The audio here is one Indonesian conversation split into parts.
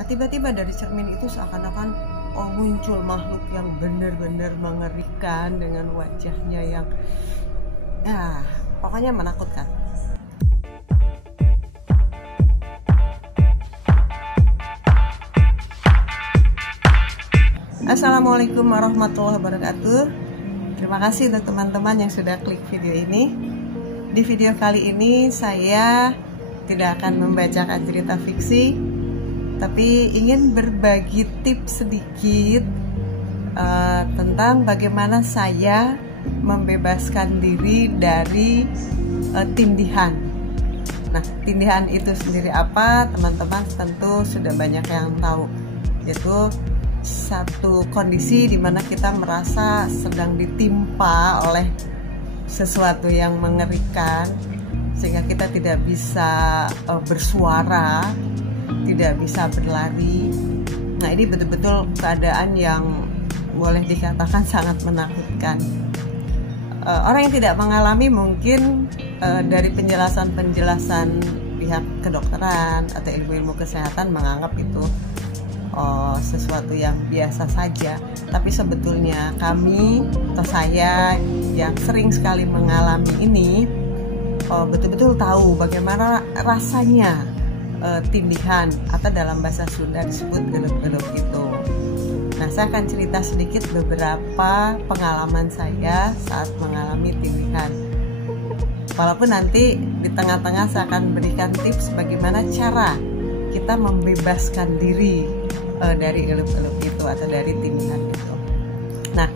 Nah, tiba-tiba dari cermin itu seakan-akan muncul makhluk yang benar-benar mengerikan dengan wajahnya yang pokoknya menakutkan. Assalamualaikum warahmatullahi wabarakatuh. Terima kasih untuk teman-teman yang sudah klik video ini. Di video kali ini saya tidak akan membacakan cerita fiksi, tapi ingin berbagi tips sedikit tentang bagaimana saya membebaskan diri dari tindihan. Nah, tindihan itu sendiri apa? Teman-teman tentu sudah banyak yang tahu, yaitu satu kondisi di mana kita merasa sedang ditimpa oleh sesuatu yang mengerikan sehingga kita tidak bisa bersuara, tidak bisa berlari. Nah, ini betul-betul keadaan yang boleh dikatakan sangat menakutkan. Orang yang tidak mengalami mungkin dari penjelasan-penjelasan pihak kedokteran atau ilmu-ilmu kesehatan menganggap itu sesuatu yang biasa saja, tapi sebetulnya kami atau saya yang sering sekali mengalami ini betul-betul tahu bagaimana rasanya tindihan atau dalam bahasa Sunda disebut gelup-gelup itu. Nah, saya akan cerita sedikit beberapa pengalaman saya saat mengalami tindihan. Walaupun nanti di tengah-tengah saya akan berikan tips bagaimana cara kita membebaskan diri dari gelup-gelup itu atau dari tindihan itu. Nah,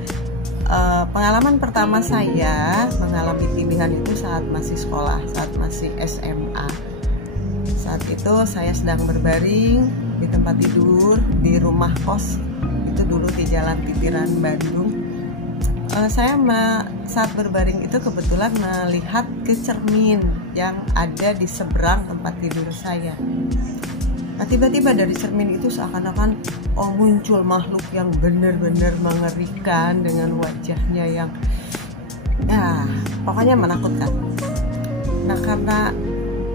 pengalaman pertama saya mengalami tindihan itu saat masih sekolah, saat masih SMA. Saat itu saya sedang berbaring di tempat tidur di rumah kos, itu dulu di Jalan Titiran, Bandung. Saya saat berbaring itu kebetulan melihat ke cermin yang ada di seberang tempat tidur saya. Nah, tiba-tiba dari cermin itu seakan-akan muncul makhluk yang benar-benar mengerikan dengan wajahnya yang pokoknya menakutkan. Nah, karena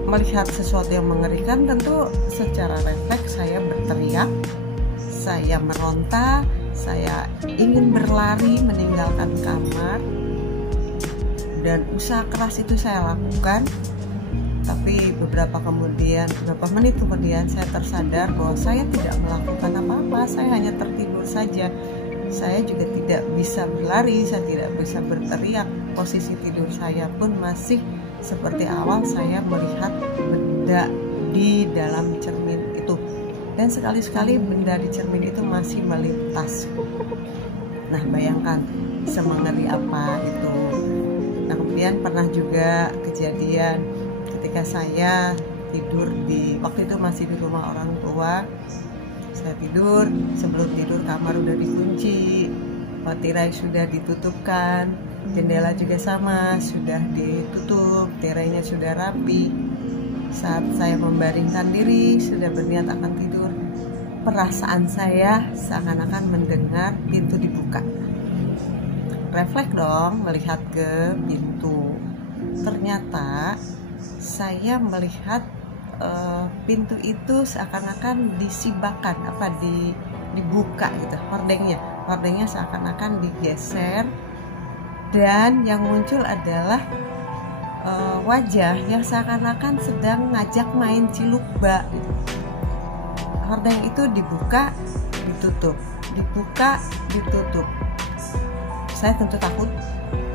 melihat sesuatu yang mengerikan, tentu secara refleks saya berteriak, saya meronta, saya ingin berlari meninggalkan kamar, dan usaha keras itu saya lakukan. Tapi beberapa menit kemudian saya tersadar bahwa saya tidak melakukan apa-apa, saya hanya tertidur saja. Saya juga tidak bisa berlari, saya tidak bisa berteriak. Posisi tidur saya pun masih seperti awal saya melihat benda di dalam cermin itu. Dan sekali-sekali benda di cermin itu masih melintas. Nah, bayangkan semengeri apa itu. Nah, kemudian pernah juga kejadian ketika saya tidur waktu itu masih di rumah orang tua. Saya tidur, sebelum tidur kamar udah dikunci, tirai sudah ditutupkan, jendela juga sama sudah ditutup, tirainya sudah rapi. Saat saya membaringkan diri, sudah berniat akan tidur, perasaan saya seakan-akan mendengar pintu dibuka. Refleks dong melihat ke pintu. Ternyata saya melihat pintu itu seakan-akan disibakan, dibuka gitu, hordengnya seakan-akan digeser, dan yang muncul adalah wajah yang seakan-akan sedang ngajak main cilukba gitu. Hordeng itu dibuka, ditutup, dibuka, ditutup. Saya tentu takut,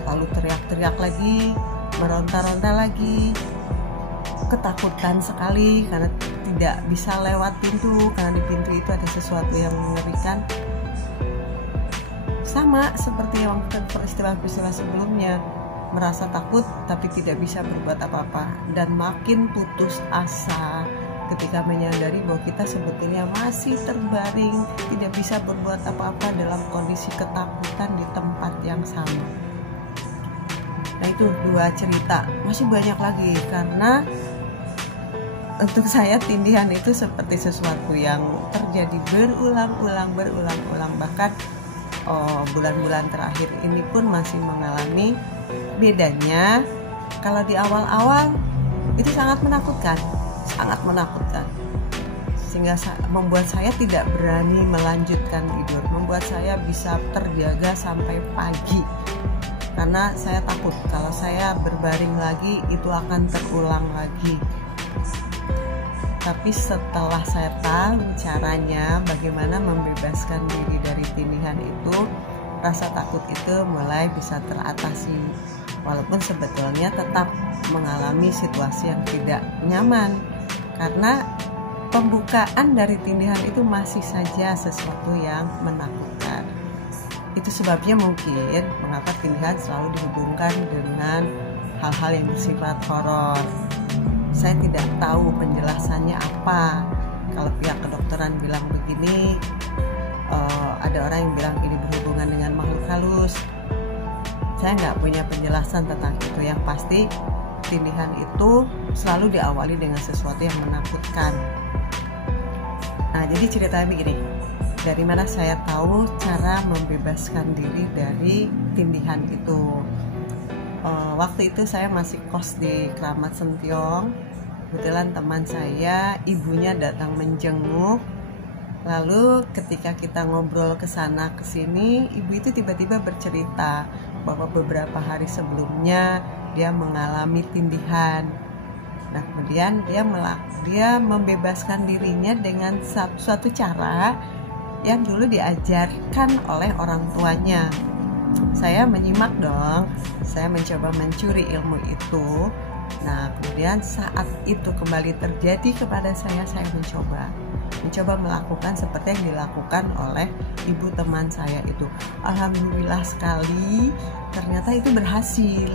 lalu teriak-teriak lagi, meronta-ronta lagi, ketakutan sekali karena tidak bisa lewat pintu, karena di pintu itu ada sesuatu yang mengerikan. Sama seperti yang peristiwa-peristiwa sebelumnya, merasa takut tapi tidak bisa berbuat apa-apa, dan makin putus asa ketika menyadari bahwa kita sebetulnya masih terbaring, tidak bisa berbuat apa-apa dalam kondisi ketakutan di tempat yang sama. Nah, itu dua cerita, masih banyak lagi, karena untuk saya tindihan itu seperti sesuatu yang terjadi berulang-ulang, bahkan bulan-bulan terakhir ini pun masih mengalami. Bedanya kalau di awal-awal itu sangat menakutkan. sehingga membuat saya tidak berani melanjutkan tidur, membuat saya bisa terjaga sampai pagi karena saya takut kalau saya berbaring lagi itu akan terulang lagi. Tapi setelah saya tahu caranya bagaimana membebaskan diri dari tindihan itu, rasa takut itu mulai bisa teratasi, walaupun sebetulnya tetap mengalami situasi yang tidak nyaman karena pembukaan dari tindihan itu masih saja sesuatu yang menakutkan. Itu sebabnya mungkin mengapa tindihan selalu dihubungkan dengan hal-hal yang bersifat horor. Saya tidak tahu penjelasannya apa. Kalau pihak kedokteran bilang begini, ada orang yang bilang ini berhubungan dengan makhluk halus. Saya nggak punya penjelasan tentang itu. Yang pasti tindihan itu selalu diawali dengan sesuatu yang menakutkan. Nah, jadi ceritanya begini. Dari mana saya tahu cara membebaskan diri dari tindihan itu? Waktu itu saya masih kos di Kramat Sentiong. Kebetulan teman saya, ibunya datang menjenguk. Lalu ketika kita ngobrol ke sana ke sini, ibu itu tiba-tiba bercerita bahwa beberapa hari sebelumnya dia mengalami tindihan. Nah, kemudian dia membebaskan dirinya dengan suatu cara yang dulu diajarkan oleh orang tuanya. Saya menyimak dong, saya mencoba mencuri ilmu itu. Nah, kemudian saat itu kembali terjadi kepada saya mencoba melakukan seperti yang dilakukan oleh ibu teman saya itu. Alhamdulillah sekali, ternyata itu berhasil.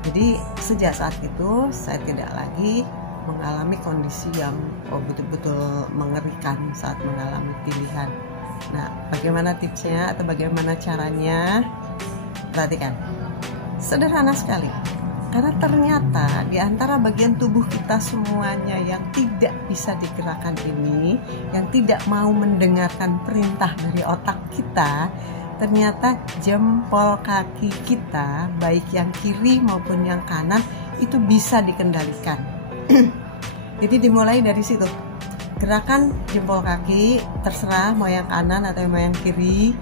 Jadi sejak saat itu saya tidak lagi mengalami kondisi yang betul-betul mengerikan saat mengalami tindihan. Nah, bagaimana tipsnya atau bagaimana caranya? Perhatikan, sederhana sekali. Karena ternyata di antara bagian tubuh kita semuanya yang tidak bisa digerakkan ini, yang tidak mau mendengarkan perintah dari otak kita, ternyata jempol kaki kita, baik yang kiri maupun yang kanan, itu bisa dikendalikan. Jadi dimulai dari situ. Gerakan jempol kaki terserah mau yang kanan atau mau yang kiri.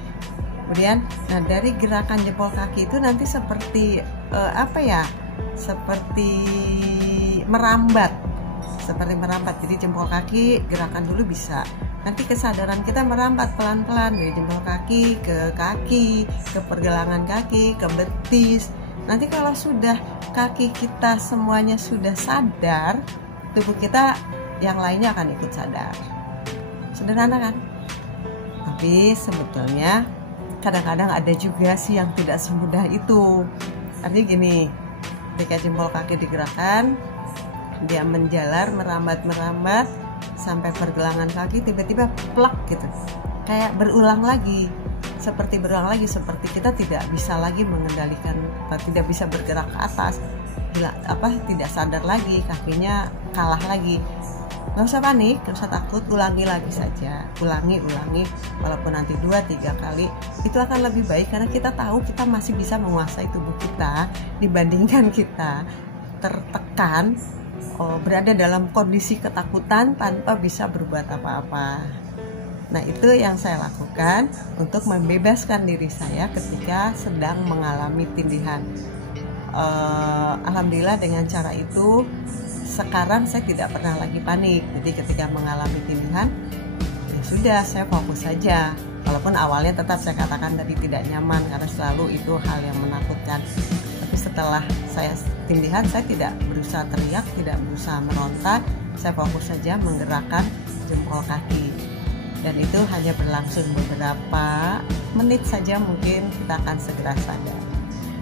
Kemudian, nah dari gerakan jempol kaki itu nanti seperti seperti merambat. Jadi jempol kaki gerakan dulu bisa. Nanti kesadaran kita merambat pelan-pelan dari jempol kaki, ke pergelangan kaki, ke betis. Nanti kalau sudah kaki kita semuanya sudah sadar, tubuh kita yang lainnya akan ikut sadar. Sederhana kan? Tapi sebetulnya kadang-kadang ada juga sih yang tidak semudah itu. Artinya gini, ketika jempol kaki digerakkan, dia menjalar, merambat sampai pergelangan kaki, tiba-tiba plak gitu, kayak berulang lagi, seperti kita tidak bisa lagi mengendalikan, tidak bisa bergerak ke atas, tidak sadar lagi, kakinya kalah lagi. Gak usah panik, gak usah takut, ulangi lagi saja, ulangi, walaupun nanti 2-3 kali itu akan lebih baik karena kita tahu kita masih bisa menguasai tubuh kita dibandingkan kita tertekan, berada dalam kondisi ketakutan tanpa bisa berbuat apa-apa. Nah, itu yang saya lakukan untuk membebaskan diri saya ketika sedang mengalami tindihan. Alhamdulillah dengan cara itu sekarang saya tidak pernah lagi panik. Jadi ketika mengalami tindihan, ya sudah, saya fokus saja. Walaupun awalnya tetap saya katakan tadi tidak nyaman karena selalu itu hal yang menakutkan. Tapi setelah saya tindihan, saya tidak berusaha teriak, tidak berusaha meronta. Saya fokus saja menggerakkan jempol kaki. Dan itu hanya berlangsung beberapa menit saja, mungkin kita akan segera sadar.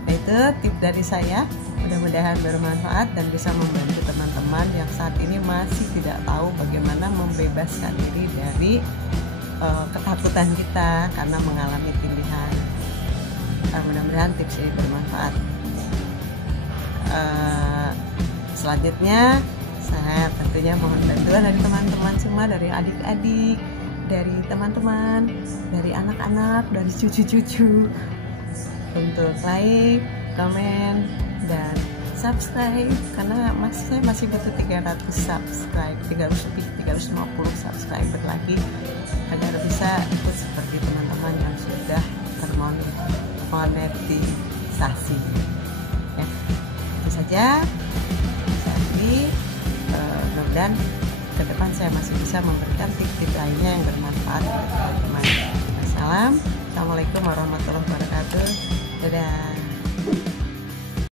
Nah, itu tips dari saya. Mudah-mudahan bermanfaat dan bisa membantu teman-teman yang saat ini masih tidak tahu bagaimana membebaskan diri dari ketakutan kita karena mengalami tindihan. Mudah-mudahan tips ini bermanfaat. Selanjutnya saya tentunya mohon bantuan dari teman-teman semua, dari adik-adik, dari teman-teman, dari anak-anak, dari cucu-cucu, untuk like, komen, dan subscribe, karena saya masih butuh 300 subscribe, 350 subscriber lagi agar bisa ikut seperti teman-teman yang sudah termonetisasi. Ya, itu saja. Jadi mudah-mudahan ke depan saya masih bisa memberikan tips-tips lainnya yang bermanfaat untuk teman-teman. Assalamualaikum warahmatullahi wabarakatuh. Dadah.